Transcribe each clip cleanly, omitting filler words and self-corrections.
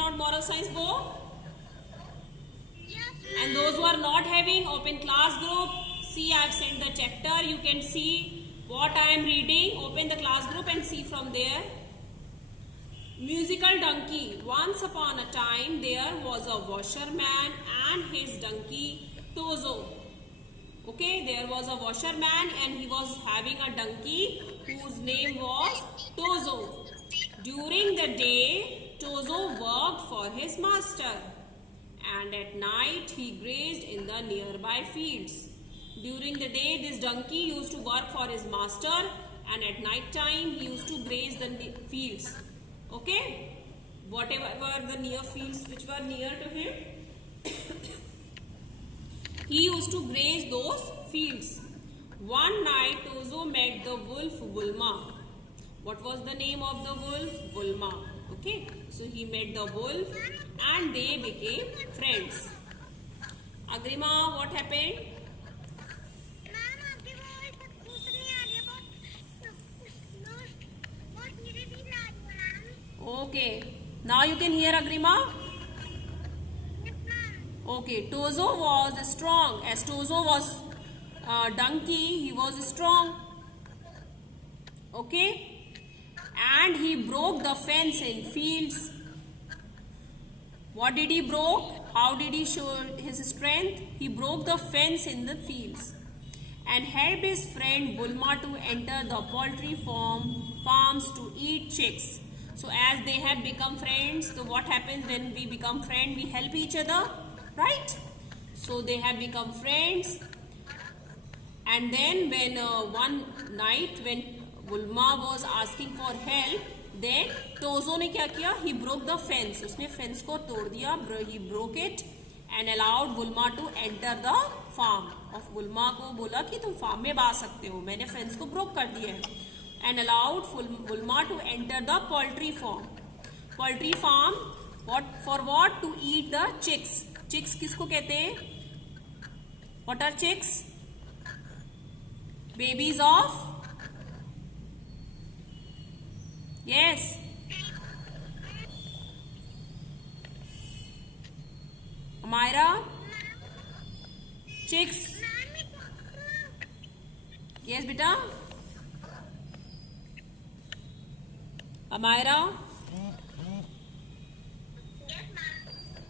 out moral science, go. And those who are not having, open class group. See, I have sent the chapter. You can see what I am reading. Open the class group and see from there. Musical donkey. Once upon a time, there was a washerman and his donkey Tozo. Okay, there was a washerman and he was having a donkey whose name was Tozo. During the day, Tozo worked for his master, and at night he grazed in the nearby fields. During the day, this donkey used to work for his master, and at night time he used to graze the fields. Okay, whatever were the near fields which were near to him, he used to graze those fields. One night, Tozo met the wolf Bulma. What was the name of the wolf? Bulma. Okay, so he met the wolf and they became friends. Agrima, what happened? Okay, now you can hear Agrima. Okay, Tozo was strong. As Tozo was a donkey, he was strong. Okay, and he broke the fence in fields. What did he broke? How did he show his strength? He broke the fence in the fields and helped his friend Bulma to enter the poultry farms to eat chicks. So as they have become friends, so what happens when we become friends? We help each other, right? So they have become friends. And then when one night when Bulma was asking for help, then Tozo ने क्या किया? He broke the fence. उसने fence को तोड़ दिया. He broke it and allowed Bulma to enter the farm. और Bulma को बोला कि तुम farm में आ सकते हो. मैंने fence को broke कर दिया है. And allowed Bulma to enter the poultry farm. Poultry farm, for what? To eat the chicks. Chicks किसको कहते हैं? What are chicks? Babies of? Yes. Amira? Chicks? Yes, beta? Amira?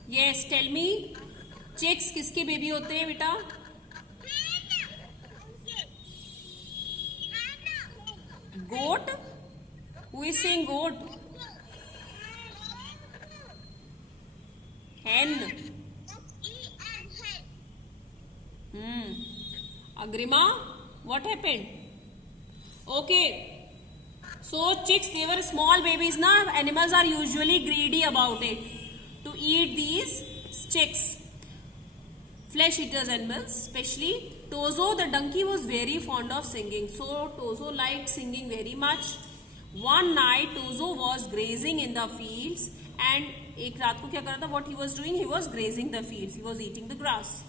Yes, tell me. Chicks किसके baby होते हैं बेटा? Goat? Who is saying goat? Hen. Agrima, what happened? Okay. So chicks, they were small babies now. Animals are usually greedy about it. To eat these chicks. Flesh eaters animals, especially Tozo the donkey was very fond of singing. So Tozo liked singing very much. One night Tozo was grazing in the fields and एक रात को क्या कर रहा था? What he was doing? He was grazing the fields. He was eating the grass.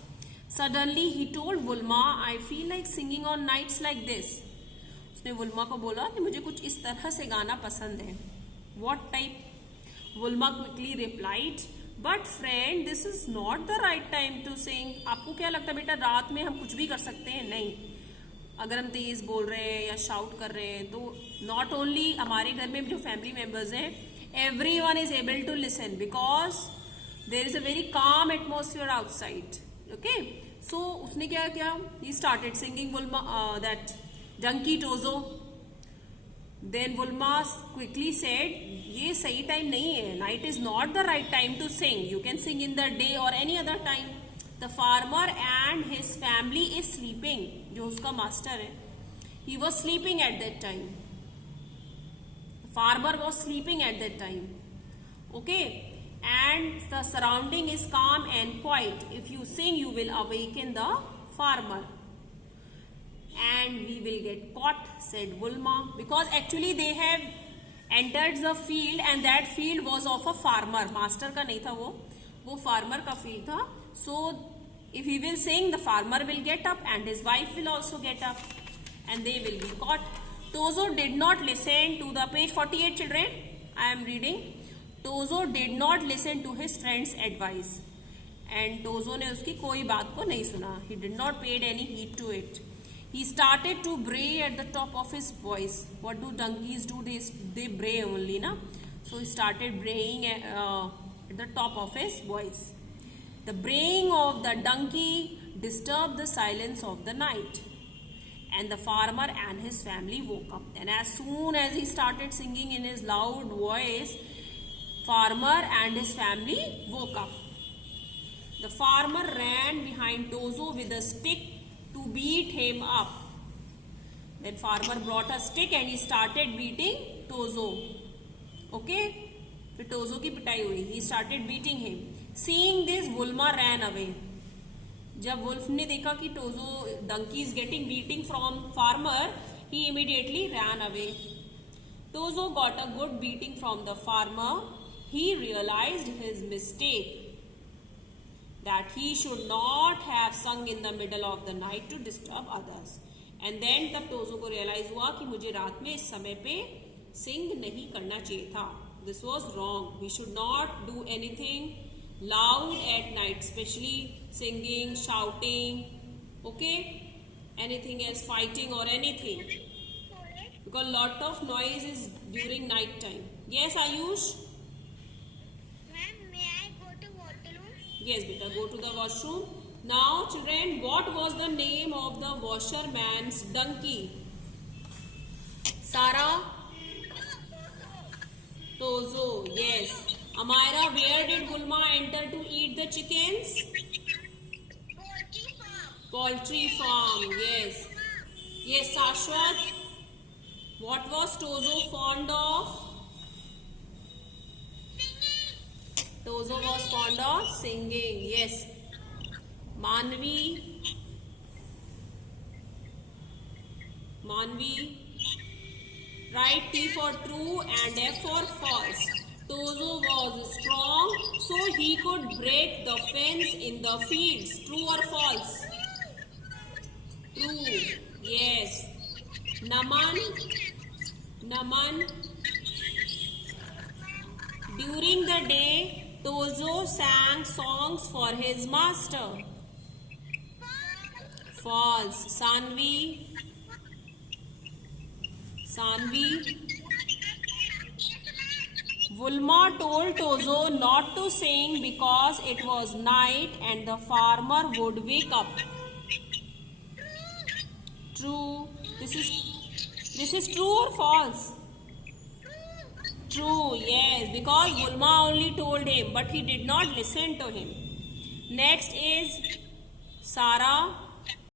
Suddenly he told Bulma, I feel like singing on nights like this. उसने Bulma को बोला कि मुझे कुछ इस तरह से गाना पसंद है. What type? Bulma quickly replied, But friend, this is not the right time to sing. आपको क्या लगता है बेटा? रात में हम कुछ भी कर सकते हैं? नहीं. अगर हम तेज बोल रहे हैं या शाउट कर रहे हैं तो नॉट ओनली हमारे घर में जो फैमिली मेंबर्स हैं, everyone is able to listen because there is a very calm atmosphere outside. Okay, so उसने क्या किया? He started singing Bulma that donkey Tozo. Then Bulma quickly said, ये सही टाइम नहीं है. Night is not the right time to sing. You can sing in the day or any other time. The farmer and his family is sleeping. जो उसका master है, he was sleeping at that time. The farmer was sleeping at that time. Okay, and the surrounding is calm and quiet. If you sing, you will awaken the farmer. And we will get caught, said Bulma, because actually they have entered the field and that field was of a farmer. Master का नहीं था वो farmer का field था. So if he will sing, the farmer will get up and his wife will also get up and they will be caught. Tozo did not listen to the page 48 children. I am reading. Tojo did not listen to his friends advice. And Tojo ने उसकी कोई बात को नहीं सुना. He did not paid any heed to it. He started to bray at the top of his voice. What do donkeys do? They bray only, na? So he started braying at the top of his voice. The braying of the donkey disturbed the silence of the night. And the farmer and his family woke up. And as soon as he started singing in his loud voice, farmer and his family woke up. The farmer ran behind Tozo with a stick to beat him up. Then farmer brought a stick and he started beating Tozo. Okay? फिर टोजो की पिटाई हुई. He started beating him. Seeing this, Vulma ran away. जब wolf ने देखा कि टोजो donkey is getting beating from farmer, he immediately ran away. Tozo got a good beating from the farmer. He realized his mistake, that he should not have sung in the middle of the night to disturb others. And then तब टोजो को realize हुआ कि मुझे रात में इस समय पे sing नहीं करना चाहिए था. This was wrong. We should not do anything loud at night, especially singing, shouting, okay? Anything else, fighting or anything. Because lot of noise is during night time. Yes, Ayush? Yes, beta, go to the washroom. Now, children, what was the name of the washerman's donkey? Sarah? Tozo, yes. Amira, where did Gulma enter to eat the chickens? Poultry farm, yes. Yes, Shashwat. What was Tozo fond of? Tozo was fond of singing. Yes. Manvi. Write T for true and F for false. Tozo was strong, so he could break the fence in the fields. True or false? True. Yes. Naman. During the day, Tozo sang songs for his master. False. Sanvi. Vulma told Tozo not to sing because it was night and the farmer would wake up. True. This is true or false? True, yes, because Vulma only told him, but he did not listen to him. Next is Sarah.